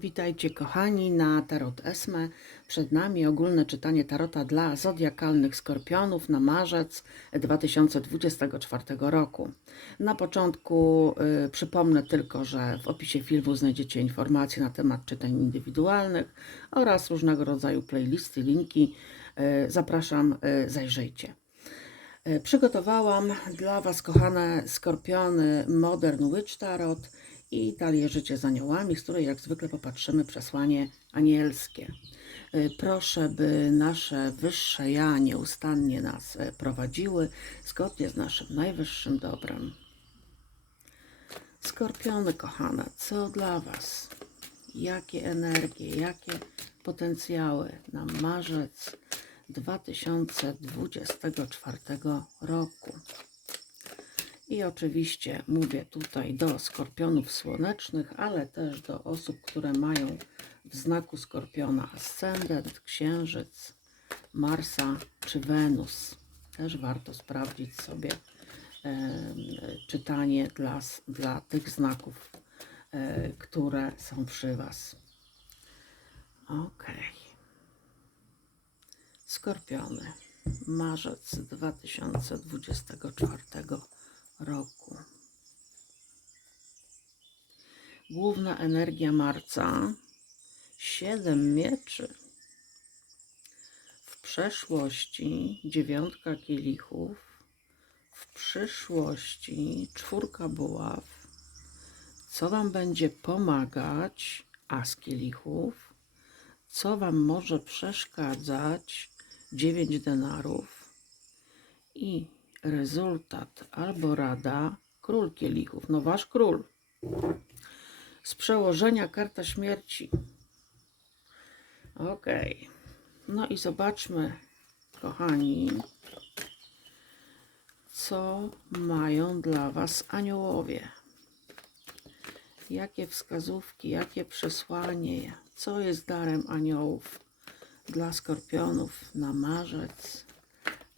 Witajcie kochani na Tarot Esme. Przed nami ogólne czytanie Tarota dla zodiakalnych skorpionów na marzec 2024 roku. Na początku y, przypomnę tylko, że w opisie filmu znajdziecie informacje na temat czytań indywidualnych oraz różnego rodzaju playlisty, linki. Y, zapraszam, y, zajrzyjcie. E, Przygotowałam dla Was, kochane skorpiony, Modern Witch Tarot i Talię Życie z Aniołami, z której jak zwykle popatrzymy przesłanie anielskie. E, Proszę, by nasze wyższe ja nieustannie nas e, prowadziły zgodnie z naszym najwyższym dobrem. Skorpiony, kochane, co dla Was? Jakie energie, jakie potencjały na marzec 2024 roku. I oczywiście mówię tutaj do skorpionów słonecznych, ale też do osób, które mają w znaku skorpiona ascendent, księżyc, Marsa czy Wenus. Też warto sprawdzić sobie em, czytanie dla, dla tych znaków, e, które są przy Was. Okej. Skorpiony. Marzec 2024 roku. Główna energia marca. Siedem mieczy. W przeszłości dziewiątka kielichów. W przyszłości czwórka buław. Co Wam będzie pomagać? As kielichów co Wam może przeszkadzać 9 denarów i rezultat albo rada król kielichów, no Wasz król. Z przełożenia karta śmierci. Ok. No i zobaczmy, kochani, co mają dla Was aniołowie jakie wskazówki, jakie przesłanie, co jest darem aniołów dla skorpionów na marzec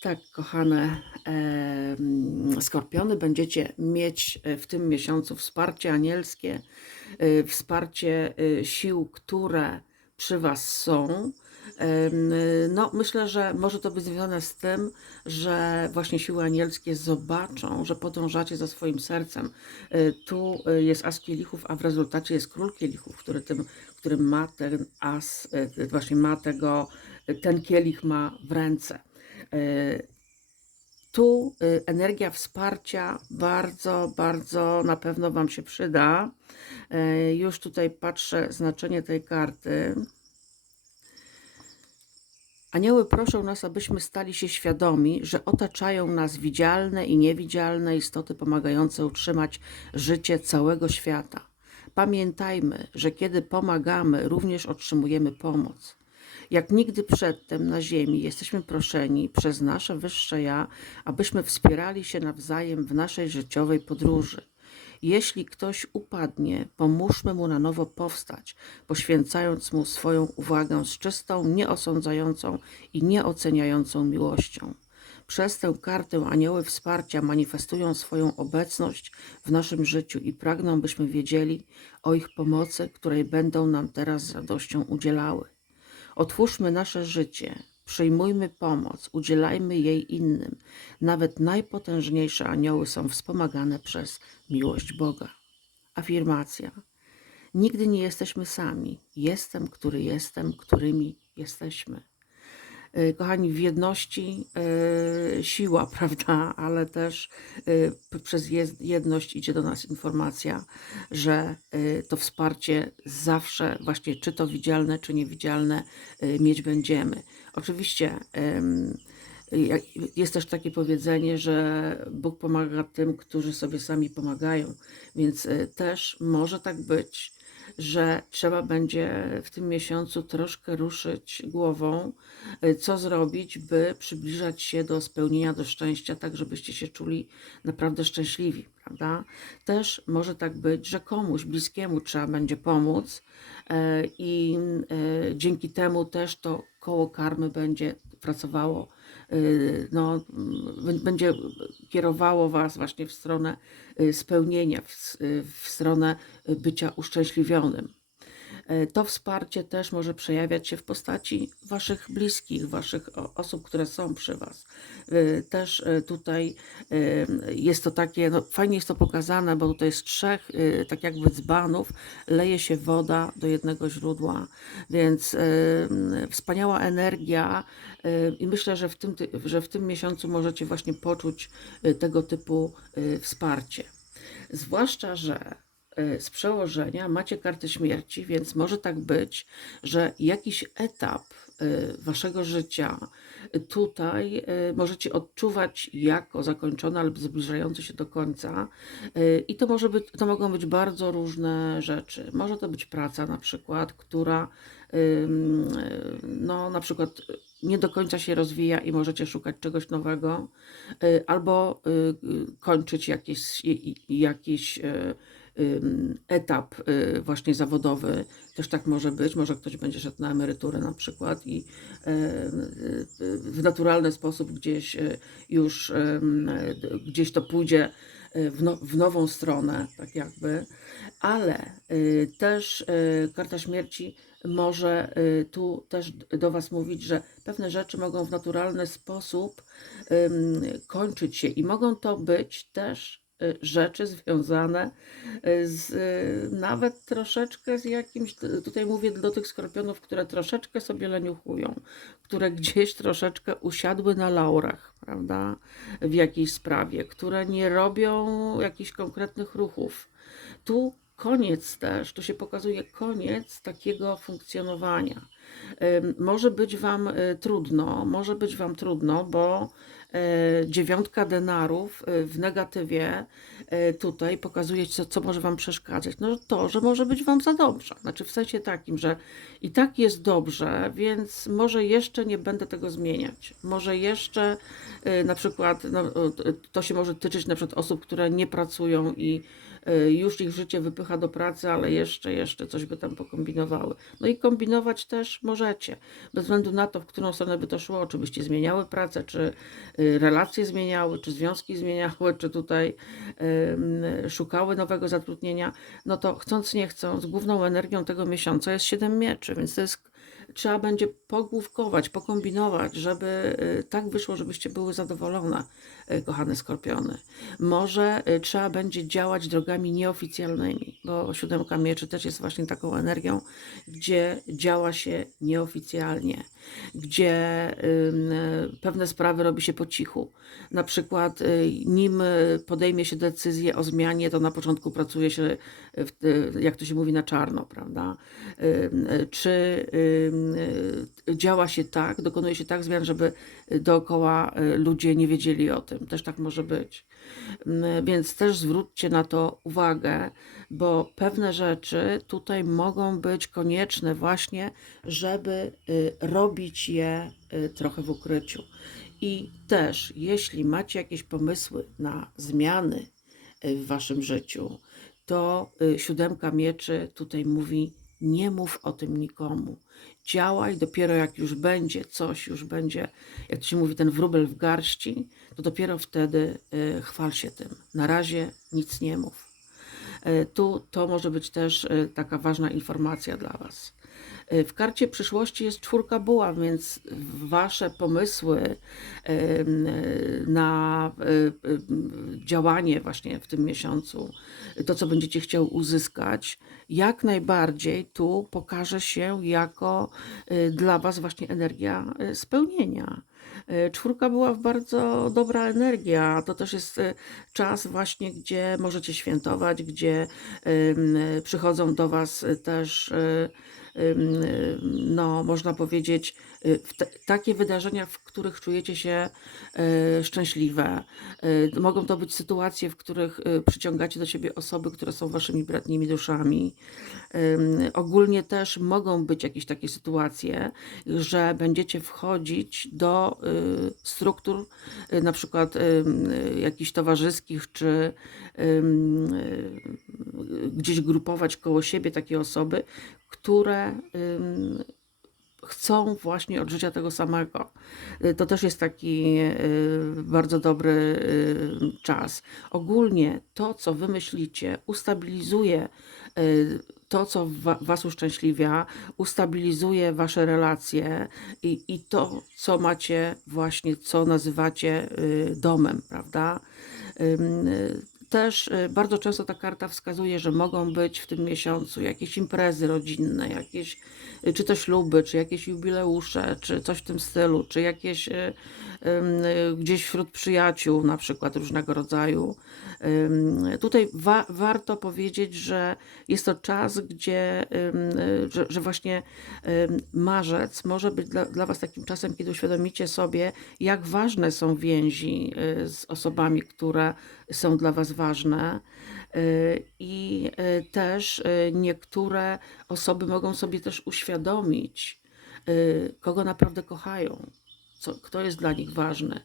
Tak, kochane skorpiony, będziecie mieć e, w tym miesiącu wsparcie anielskie, e, wsparcie e, sił, które przy Was są. No, myślę, że może to być związane z tym, że właśnie siły anielskie zobaczą, że podążacie za swoim sercem. Tu jest as kielichów, a w rezultacie jest król kielichów, który tym, który ma ten as, właśnie ma tego, ten kielich ma w ręce. E, Tu y, energia wsparcia bardzo, bardzo na pewno Wam się przyda. E, Już tutaj patrzę znaczenie tej karty. Anioły proszą nas, abyśmy stali się świadomi, że otaczają nas widzialne i niewidzialne istoty pomagające utrzymać życie całego świata. Pamiętajmy, że kiedy pomagamy, również otrzymujemy pomoc. Jak nigdy przedtem na Ziemi jesteśmy proszeni przez nasze wyższe ja, abyśmy wspierali się nawzajem w naszej życiowej podróży. Jeśli ktoś upadnie, pomóżmy mu na nowo powstać, poświęcając mu swoją uwagę z czystą, nieosądzającą i nieoceniającą miłością. Przez tę kartę anioły wsparcia manifestują swoją obecność w naszym życiu i pragną, byśmy wiedzieli o ich pomocy, której będą nam teraz z radością udzielały. Otwórzmy nasze życie, przyjmujmy pomoc, udzielajmy jej innym. Nawet najpotężniejsze anioły są wspomagane przez miłość Boga. Afirmacja. Nigdy nie jesteśmy sami. Jestem, który jestem, którymi jesteśmy. Y, Kochani, w jedności y, siła, prawda, ale też y, przez jed- jedność idzie do nas informacja, że to wsparcie zawsze, właśnie czy to widzialne, czy niewidzialne, mieć będziemy. Oczywiście jest też takie powiedzenie, że Bóg pomaga tym, którzy sobie sami pomagają, więc też może tak być, że trzeba będzie w tym miesiącu troszkę ruszyć głową, y, co zrobić, by przybliżać się do spełnienia, do szczęścia, tak żebyście się czuli naprawdę szczęśliwi, prawda? Też może tak być, że komuś bliskiemu trzeba będzie pomóc e, i e, dzięki temu też to koło karmy będzie pracowało, no, mm, będzie kierowało Was właśnie w stronę y, spełnienia, w, y, w stronę bycia uszczęśliwionym. E, To wsparcie też może przejawiać się w postaci Waszych bliskich, Waszych osób, które są przy Was. E, Też e, tutaj jest to takie, no fajnie jest to pokazane, bo tutaj z trzech, tak jakby dzbanów, leje się woda do jednego źródła, więc wspaniała energia i myślę, że w tym, ty- że w tym miesiącu możecie właśnie poczuć tego typu wsparcie. Zwłaszcza, że z przełożenia macie kartę śmierci, więc może tak być, że jakiś etap y, waszego życia y, tutaj y, możecie odczuwać jako zakończony albo zbliżający się do końca. Y, I to, może być, to mogą być bardzo różne rzeczy. Może to być praca na przykład, która y, no, na przykład nie do końca się rozwija i możecie szukać czegoś nowego, y, albo y, y, kończyć jakiś, i- etap y, właśnie zawodowy. Też tak może być. Może ktoś będzie szedł na emeryturę na przykład i y, y, w naturalny sposób gdzieś już gdzieś to pójdzie w, no, w nową stronę, tak jakby. Ale też karta śmierci może tu też do Was mówić, że pewne rzeczy mogą w naturalny sposób kończyć się i mogą to być też rzeczy związane y, z y, nawet troszeczkę z jakimś, tutaj mówię do tych skorpionów, które troszeczkę sobie leniuchują, które gdzieś troszeczkę usiadły na laurach, prawda, w jakiejś sprawie, które nie robią jakichś konkretnych ruchów. Tu koniec też, tu się pokazuje koniec takiego funkcjonowania. Może być Wam y, trudno, może być Wam trudno, bo dziewiątka denarów y, w negatywie e, tutaj pokazuje, co, co może Wam przeszkadzać. No to, że może być Wam za dobrze. Znaczy w sensie takim, że i tak jest dobrze, więc może jeszcze nie będę tego zmieniać. Może jeszcze y, na przykład, no, to się może tyczyć na przykład osób, które nie pracują i y, już ich życie wypycha do pracy, ale jeszcze, jeszcze coś by tam pokombinowały. No i kombinować też możecie, bez względu na to, w którą stronę by to szło, czy byście zmieniały pracę, czy y, relacje zmieniały, czy związki zmieniały, czy tutaj szukały nowego zatrudnienia, no to chcąc nie chcąc, główną energią tego miesiąca jest siedem mieczy, więc to jest trzeba będzie pogłówkować, pokombinować, żeby y, tak wyszło, żebyście były zadowolone, y, kochane skorpiony. Może y, trzeba będzie działać drogami nieoficjalnymi, bo siódemka mieczy też jest właśnie taką energią, gdzie działa się nieoficjalnie, gdzie pewne sprawy robi się po cichu. Na przykład, nim podejmie się decyzję o zmianie, to na początku pracuje się, w, jak to się mówi, na czarno, prawda? Czy działa się tak, dokonuje się tak zmian, żeby dookoła y, ludzie nie wiedzieli o tym. Też tak może być. Ym, Więc też zwróćcie na to uwagę, bo pewne rzeczy tutaj mogą być konieczne właśnie, żeby y, robić je y, trochę w ukryciu. I też, jeśli macie jakieś pomysły na zmiany y, w waszym życiu, to y, siódemka mieczy tutaj mówi: nie mów o tym nikomu. Działaj dopiero jak już będzie coś, już będzie, jak to się mówi, ten wróbel w garści, to dopiero wtedy y, chwal się tym. Na razie nic nie mów. E, Tu to może być też e, taka ważna informacja dla Was. E, W karcie przyszłości jest czwórka buław, więc Wasze pomysły em, e, na działanie właśnie w tym miesiącu, to co będziecie chciał uzyskać, jak najbardziej tu pokaże się jako dla Was właśnie energia spełnienia. Czwórka była bardzo dobra energia. To też jest czas właśnie, gdzie możecie świętować, gdzie przychodzą do Was też y, no, można powiedzieć, y, te, takie wydarzenia, w których czujecie się y, szczęśliwe. Y, Mogą to być sytuacje, w których y, przyciągacie do siebie osoby, które są waszymi bratnimi duszami. Ogólnie też mogą być jakieś takie sytuacje, że będziecie wchodzić do y, struktur, y, na przykład y, jakichś towarzyskich, czy y, gdzieś grupować koło siebie takie osoby, które chcą właśnie od życia tego samego. Y, To też jest taki y, bardzo dobry y, czas. Ogólnie to, co wy myślicie, ustabilizuje to, co wa- was uszczęśliwia, ustabilizuje wasze relacje i, i to, co macie właśnie, co nazywacie domem, prawda? Też y, bardzo często ta karta wskazuje, że mogą być w tym miesiącu jakieś imprezy rodzinne, jakieś, y, czy to śluby, czy jakieś jubileusze, czy coś w tym stylu, czy jakieś y, gdzieś wśród przyjaciół, na przykład różnego rodzaju. Tutaj wa warto powiedzieć, że jest to czas, gdzie, że, że właśnie marzec może być dla, dla Was takim czasem, kiedy uświadomicie sobie, jak ważne są więzi y, z osobami, które są dla Was ważne. Y, I y, też niektóre osoby mogą sobie też uświadomić, kogo naprawdę kochają, co, kto jest dla nich ważny.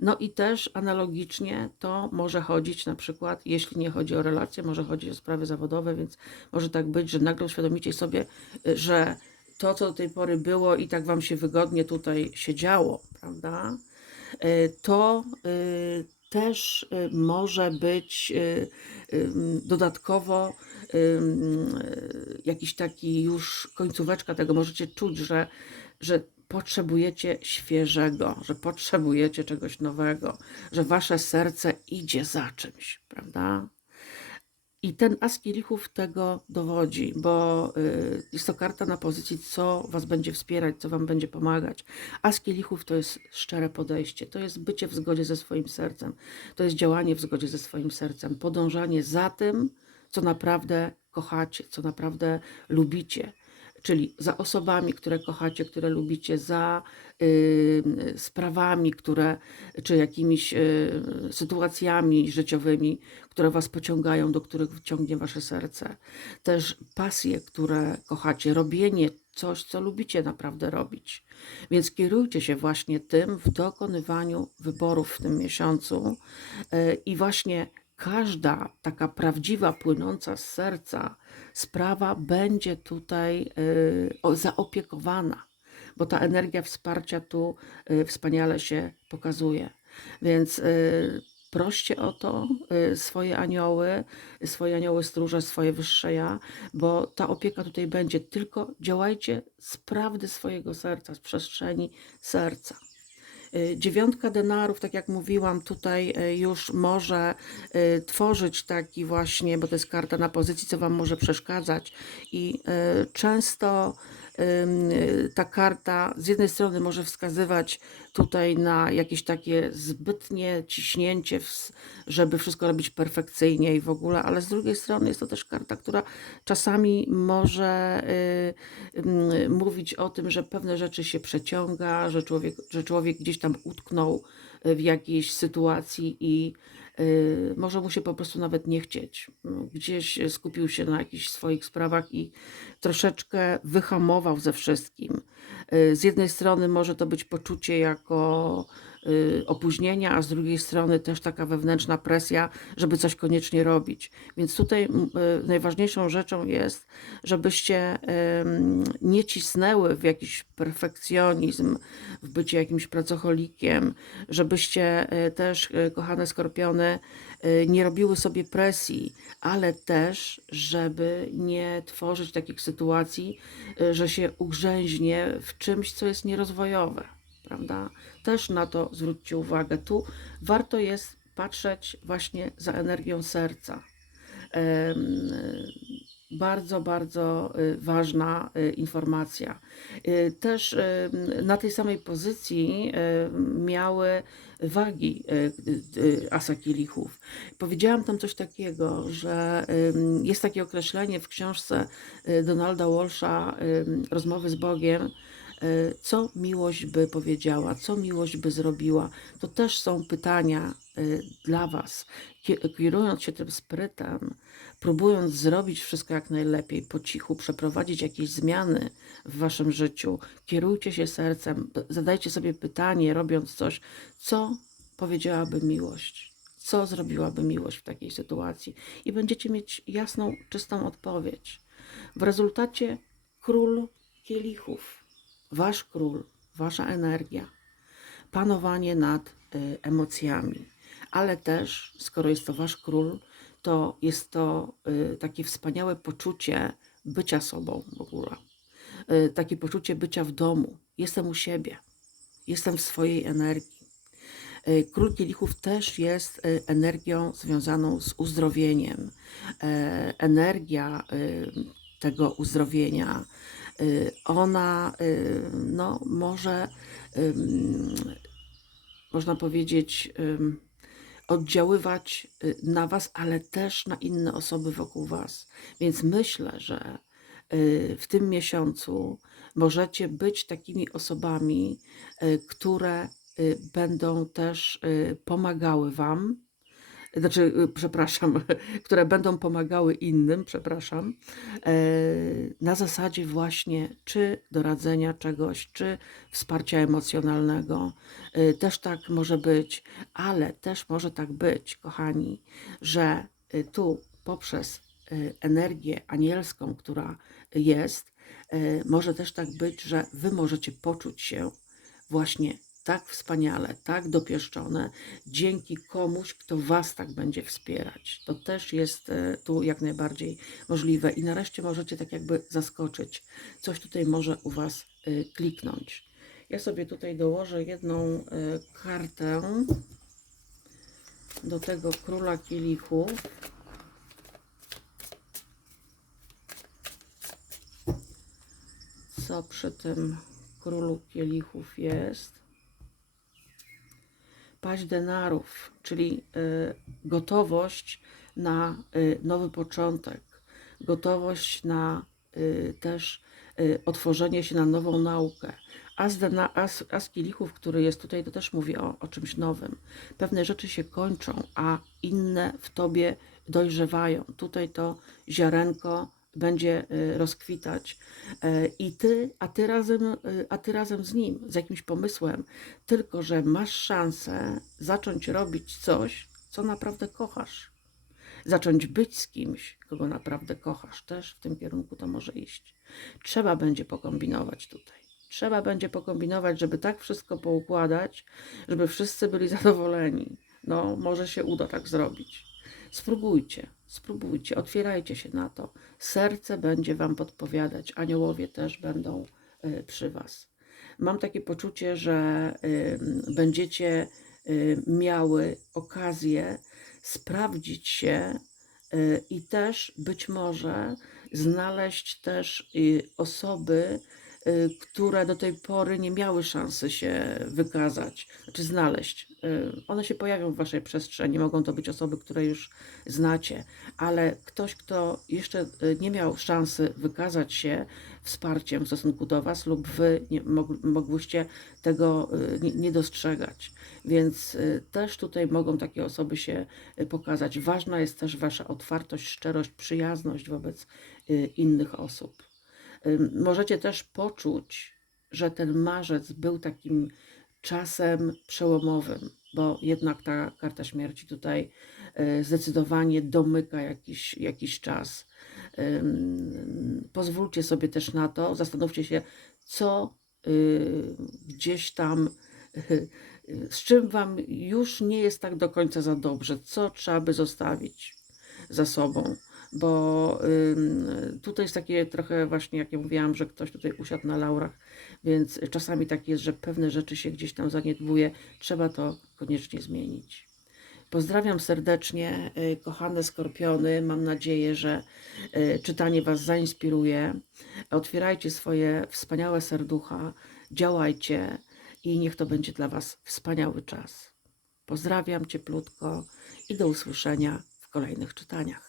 No i też analogicznie to może chodzić na przykład, jeśli nie chodzi o relacje, może chodzić o sprawy zawodowe, więc może tak być, że nagle uświadomicie sobie, y, że to, co do tej pory było i tak Wam się wygodnie tutaj siedziało, prawda? Y, To y, też może być dodatkowo jakiś taki już końcóweczka tego. Możecie czuć, że, że potrzebujecie świeżego, że potrzebujecie czegoś nowego, że wasze serce idzie za czymś, prawda? I ten as kielichów tego dowodzi, bo y, jest to karta na pozycji, co was będzie wspierać, co wam będzie pomagać. As kielichów to jest szczere podejście, to jest bycie w zgodzie ze swoim sercem, to jest działanie w zgodzie ze swoim sercem, podążanie za tym, co naprawdę kochacie, co naprawdę lubicie. Czyli za osobami, które kochacie, które lubicie, za y, sprawami, które, czy jakimiś y, sytuacjami życiowymi, które was pociągają, do których ciągnie wasze serce. Też pasje, które kochacie, robienie coś, co lubicie naprawdę robić. Więc kierujcie się właśnie tym w dokonywaniu wyborów w tym miesiącu y, i właśnie każda taka prawdziwa, płynąca z serca sprawa będzie tutaj y, zaopiekowana, bo ta energia wsparcia tu y, wspaniale się pokazuje. Więc y, proście o to swoje anioły, swoje anioły stróże, swoje wyższe ja, bo ta opieka tutaj będzie, tylko działajcie z prawdy swojego serca, z przestrzeni serca. Y, Dziewiątka denarów, tak jak mówiłam, tutaj y, już może y, tworzyć taki właśnie, bo to jest karta na pozycji, co Wam może przeszkadzać. I często ta karta z jednej strony może wskazywać tutaj na jakieś takie zbytnie ciśnięcie, żeby wszystko robić perfekcyjnie i w ogóle, ale z drugiej strony jest to też karta, która czasami może y, mówić o tym, że pewne rzeczy się przeciąga, że człowiek, że człowiek gdzieś tam utknął y, w jakiejś sytuacji i może mu się po prostu nawet nie chcieć. Gdzieś skupił się na jakichś swoich sprawach i troszeczkę wyhamował ze wszystkim. Y, Z jednej strony może to być poczucie jako y, opóźnienia, a z drugiej strony też taka wewnętrzna presja, żeby coś koniecznie robić. Więc tutaj y, najważniejszą rzeczą jest, żebyście nie cisnęły w jakiś perfekcjonizm, w bycie jakimś pracocholikiem, żebyście y, też, y, kochane skorpiony, y, nie robiły sobie presji, ale też, żeby nie tworzyć takich sytuacji, y, że się ugrzęźnie w czymś, co jest nierozwojowe, prawda? Też na to zwróćcie uwagę. Tu warto jest patrzeć właśnie za energią serca. Bardzo, bardzo y, ważna y, informacja. Y, Też na tej samej pozycji miały wagi asa kielichów. Powiedziałam tam coś takiego, że jest takie określenie w książce Donalda Walsha Rozmowy z Bogiem, co miłość by powiedziała, co miłość by zrobiła. To też są pytania y, dla Was. Kie- Kierując się tym sprytem, próbując zrobić wszystko jak najlepiej, po cichu, przeprowadzić jakieś zmiany w Waszym życiu, kierujcie się sercem, zadajcie sobie pytanie, robiąc coś, co powiedziałaby miłość. Co zrobiłaby miłość w takiej sytuacji? I będziecie mieć jasną, czystą odpowiedź. W rezultacie król kielichów, wasz król, wasza energia, panowanie nad y, emocjami, ale też, skoro jest to wasz król, to jest to y, takie wspaniałe poczucie bycia sobą w ogóle. Y, takie poczucie bycia w domu. Jestem u siebie, jestem w swojej energii. Y, Król kielichów też jest y, energią związaną z uzdrowieniem. E, Energia y, tego uzdrowienia, y, ona y, no, może, można powiedzieć, oddziaływać y, na Was, ale też na inne osoby wokół Was. Więc myślę, że y, w tym miesiącu możecie być takimi osobami, y, które y, będą też y, pomagały Wam. Znaczy, y, przepraszam, które będą pomagały innym, przepraszam, e, na zasadzie właśnie czy doradzenia czegoś, czy wsparcia emocjonalnego. Y, Też tak może być, ale też może tak być, kochani, że y, tu poprzez energię anielską, która jest, może też tak być, że Wy możecie poczuć się właśnie tak wspaniale, tak dopieszczone, dzięki komuś, kto Was tak będzie wspierać. To też jest e, tu jak najbardziej możliwe. I nareszcie możecie tak jakby zaskoczyć. Coś tutaj może u Was e, kliknąć. Ja sobie tutaj dołożę jedną e, kartę do tego króla kielichów. Co przy tym królu kielichów jest? Paść denarów, czyli y, gotowość na y, nowy początek, gotowość na y, też otworzenie się na nową naukę. As, dena, as, as kielichów, który jest tutaj, to też mówi o, o czymś nowym. Pewne rzeczy się kończą, a inne w tobie dojrzewają. Tutaj to ziarenko będzie y, rozkwitać E, i ty, a ty razem, y, a ty razem z nim, z jakimś pomysłem, tylko że masz szansę zacząć robić coś, co naprawdę kochasz. Zacząć być z kimś, kogo naprawdę kochasz. Też w tym kierunku to może iść. Trzeba będzie pokombinować tutaj. Trzeba będzie pokombinować, żeby tak wszystko poukładać, żeby wszyscy byli zadowoleni. No, może się uda tak zrobić. Spróbujcie, spróbujcie, otwierajcie się na to. Serce będzie Wam podpowiadać, aniołowie też będą y, przy Was. Mam takie poczucie, że y, będziecie y, miały okazję sprawdzić się i też być może znaleźć też osoby, które do tej pory nie miały szansy się wykazać, znaczy znaleźć. Y, One się pojawią w Waszej przestrzeni, mogą to być osoby, które już znacie, ale ktoś, kto jeszcze y, nie miał szansy wykazać się wsparciem w stosunku do Was, lub Wy nie, mog, mogłyście tego y, nie, dostrzegać. Więc y, też tutaj mogą takie osoby się y, pokazać. Ważna jest też Wasza otwartość, szczerość, przyjazność wobec y, innych osób. Możecie też poczuć, że ten marzec był takim czasem przełomowym, bo jednak ta karta śmierci tutaj y, zdecydowanie domyka jakiś, jakiś czas. Pozwólcie sobie też na to, zastanówcie się, co y, gdzieś tam, z czym Wam już nie jest tak do końca za dobrze, co trzeba by zostawić za sobą. Bo tutaj jest takie trochę właśnie, jak ja mówiłam, że ktoś tutaj usiadł na laurach, więc czasami tak jest, że pewne rzeczy się gdzieś tam zaniedbuje, trzeba to koniecznie zmienić. Pozdrawiam serdecznie, y, kochane skorpiony. Mam nadzieję, że y, czytanie Was zainspiruje. Otwierajcie swoje wspaniałe serducha, działajcie i niech to będzie dla Was wspaniały czas. Pozdrawiam cieplutko i do usłyszenia w kolejnych czytaniach.